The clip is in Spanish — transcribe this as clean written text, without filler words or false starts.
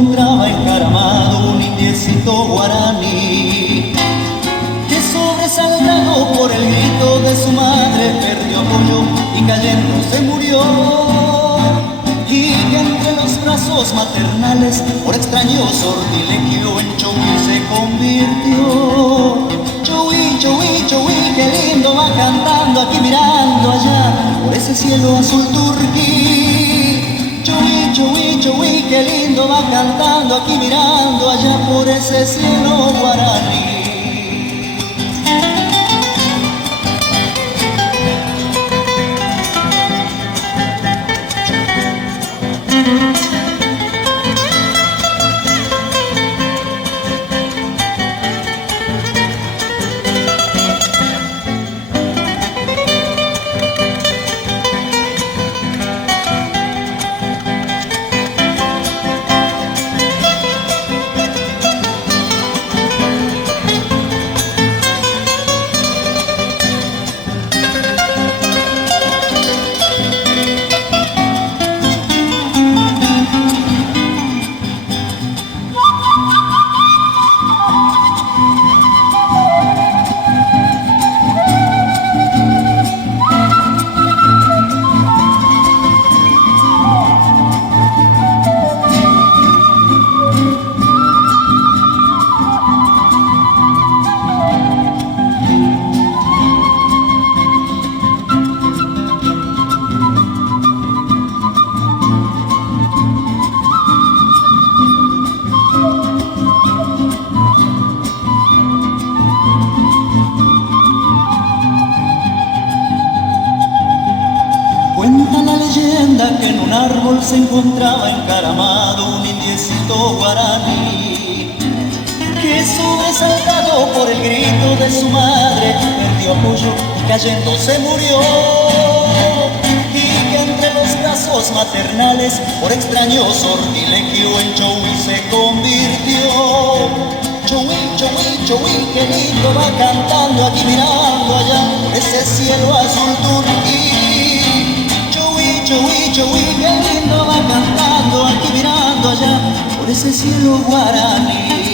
encontraba encaramado un indiecito guaraní, que sobresaltado por el grito de su madre perdió apoyo y cayendo se murió, y que entre los brazos maternales por extraño sortilegio en Chowi se convirtió. Chowi, Chowi, Chowi, qué lindo va cantando aquí mirando allá por ese cielo azul turquí. Chowi, Chowi, Chowi, qué lindo va cantando aquí mirando allá por ese cielo guaraní. Cuenta la leyenda que en un árbol se encontraba encaramado un indiecito guaraní, que sobresaltado por el grito de su madre perdió apoyo y cayendo se murió, y que entre los brazos maternales por extraño sortilegio en Chowi se convirtió. Chowi, Chowi, Chowi, qué lindo va cantando aquí mirando allá por ese cielo azul turquí. Chowi, Chowi, qué lindo va cantando aquí mirando allá por ese cielo guaraní.